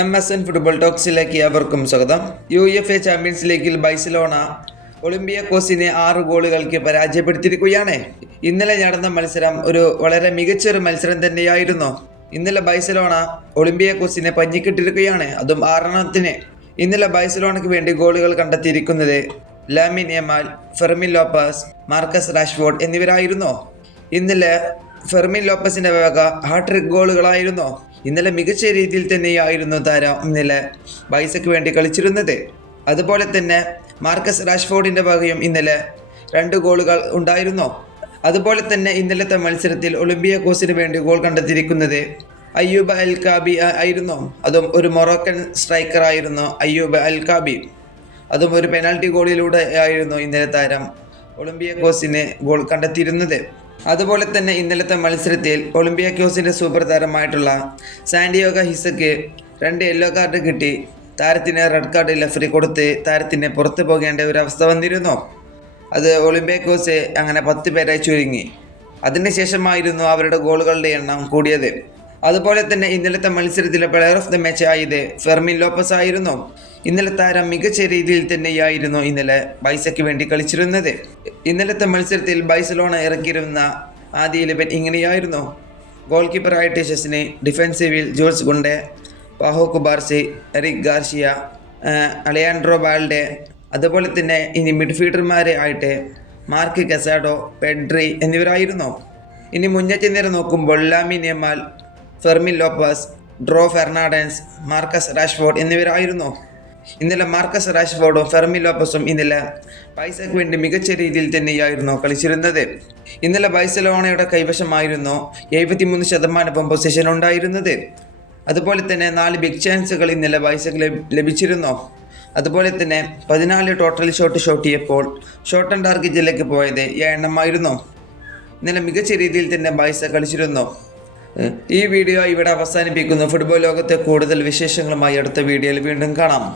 MSN football ടോക്സിലേക്ക് അവർക്കും സ്വാഗതം. UEFA champions ലീഗിൽ ബാഴ്സലോണ ഒളിമ്പിയാക്കോസിനെ 6 ഗോളുകൾക്ക് പരാജയപ്പെടുത്തിയിരിക്കുകയാണ്. ഇന്നലെ നടന്ന മത്സരം വളരെ മികച്ചൊരു മത്സരം തന്നെയായിരുന്നു. ഇന്നലെ ബാഴ്സലോണ ഒളിമ്പിയാക്കോസിനെ പഞ്ഞിക്കിട്ടിരിക്കുകയാണ്, അതും 6-ത്തിന്. ഇന്നലെ ബാഴ്സലോണയ്ക്ക് വേണ്ടി ഗോളുകൾ കണ്ടെത്തിയിരിക്കുന്നത് Lamine Yamal, Fermin Lopez, Marcus Rashford എന്നിവരായിരുന്നു. ഇന്നലെ ഫെർമിൻ ലോപ്പസിന്റെ വക ഹാട്രിക് ഗോളുകളായിരുന്നു. ഇന്നലെ മികച്ച രീതിയിൽ തന്നെയായിരുന്നു താരം ഇന്നലെ ബൈസയ്ക്ക് വേണ്ടി കളിച്ചിരുന്നത്. അതുപോലെ തന്നെ മാർക്കസ് റാഷ്ഫോർഡിന്റെ വകയും ഇന്നലെ 2 ഗോളുകൾ ഉണ്ടായിരുന്നു. അതുപോലെ തന്നെ ഇന്നലത്തെ മത്സരത്തിൽ ഒളിമ്പിയാക്കോസിന് വേണ്ടി ഗോൾ കണ്ടെത്തിയിരിക്കുന്നത് അയ്യൂബ് അൽ കാബി ആയിരുന്നു. അതും ഒരു മൊറോക്കൻ സ്ട്രൈക്കർ ആയിരുന്നു അയ്യൂബ് അൽ കാബി. അതും ഒരു പെനാൽറ്റി ഗോളിലൂടെ ആയിരുന്നു ഇന്നലെ താരം ഒളിമ്പിയാക്കോസിന് ഗോൾ കണ്ടെത്തിയിരുന്നത്. അതുപോലെ തന്നെ ഇന്നലത്തെ മത്സരത്തിൽ ഒളിമ്പിയാക്കോസിന്റെ സൂപ്പർ താരമായിട്ടുള്ള സാന്റിയാഗോ ഹിസക്ക് 2 യെല്ലോ കാർഡ് കിട്ടി. താരത്തിന് റെഡ് കാർഡ് റഫറി കൊടുത്ത് താരത്തിന് പുറത്തു പോകേണ്ട ഒരു അവസ്ഥ വന്നിരുന്നു. അത് ഒളിമ്പിയാക്കോസ് അങ്ങനെ 10 പേരായി ചുരുങ്ങി. അതിനുശേഷമായിരുന്നു അവരുടെ ഗോളുകളുടെ എണ്ണം കൂടിയത്. അതുപോലെ തന്നെ ഇന്നലത്തെ മത്സരത്തിലെ പ്ലെയർ ഓഫ് ദ മാച്ച് ആയത് ഫെർമിൻ ലോപ്പസ് ആയിരുന്നു. ഇന്നലെ താരം മികച്ച രീതിയിൽ തന്നെയായിരുന്നു ഇന്നലെ ബൈസയ്ക്ക് വേണ്ടി കളിച്ചിരുന്നത്. ഇന്നലത്തെ മത്സരത്തിൽ ബാഴ്സലോണ ഇറക്കിയിരുന്ന ആദ്യ 11 ഇങ്ങനെയായിരുന്നു. ഗോൾ കീപ്പറായിട്ട് ഷെസ്നി, ഡിഫൻസീവിൽ Jules Kounde, Pau Cubarsi, Eric Garcia, Alejandro Balde. അതുപോലെ തന്നെ ഇനി മിഡ്ഫീൽഡർമാരെ ആയിട്ട് മാർക്ക് കസാഡോ, പെഡ്രി എന്നിവരായിരുന്നു. ഇനി മുന്നേറ്റ നിര നോക്കുമ്പോൾ Lamine Yamal, Fermin Lopez, Dro Fernandez, Marcus Rashford എന്നിവരായിരുന്നു. ഇന്നലെ മാർക്കസ് റാഷ്ഫോർഡും ഫെർമിൻ ലോപ്പസും ഇന്നലെ ബൈസയ്ക്ക് വേണ്ടി മികച്ച രീതിയിൽ തന്നെയായിരുന്നു കളിച്ചിരുന്നത്. ഇന്നലെ ബാഴ്സലോണയുടെ കൈവശമായിരുന്നു 73% പൊസിഷൻ ഉണ്ടായിരുന്നത്. അതുപോലെ തന്നെ 4 ബിഗ് ചാൻസുകൾ ഇന്നലെ ബൈസയ്ക്ക് ലഭിച്ചിരുന്നു. അതുപോലെ തന്നെ 14 ടോട്ടൽ ഷോട്ട് ചെയ്യപ്പോൾ ഷോട്ട് ആൻഡ് ടാർഗറ്റിലേക്ക് പോയത് 7 എണ്ണമായിരുന്നു. ഇന്നലെ മികച്ച രീതിയിൽ തന്നെ ബൈസ കളിച്ചിരുന്നു. ഈ വീഡിയോ ഇവിടെ അവസാനിപ്പിക്കുന്നു. ഫുട്ബോൾ ലോകത്തെ കൂടുതൽ വിശേഷങ്ങളുമായി അടുത്ത വീഡിയോയിൽ വീണ്ടും കാണാം.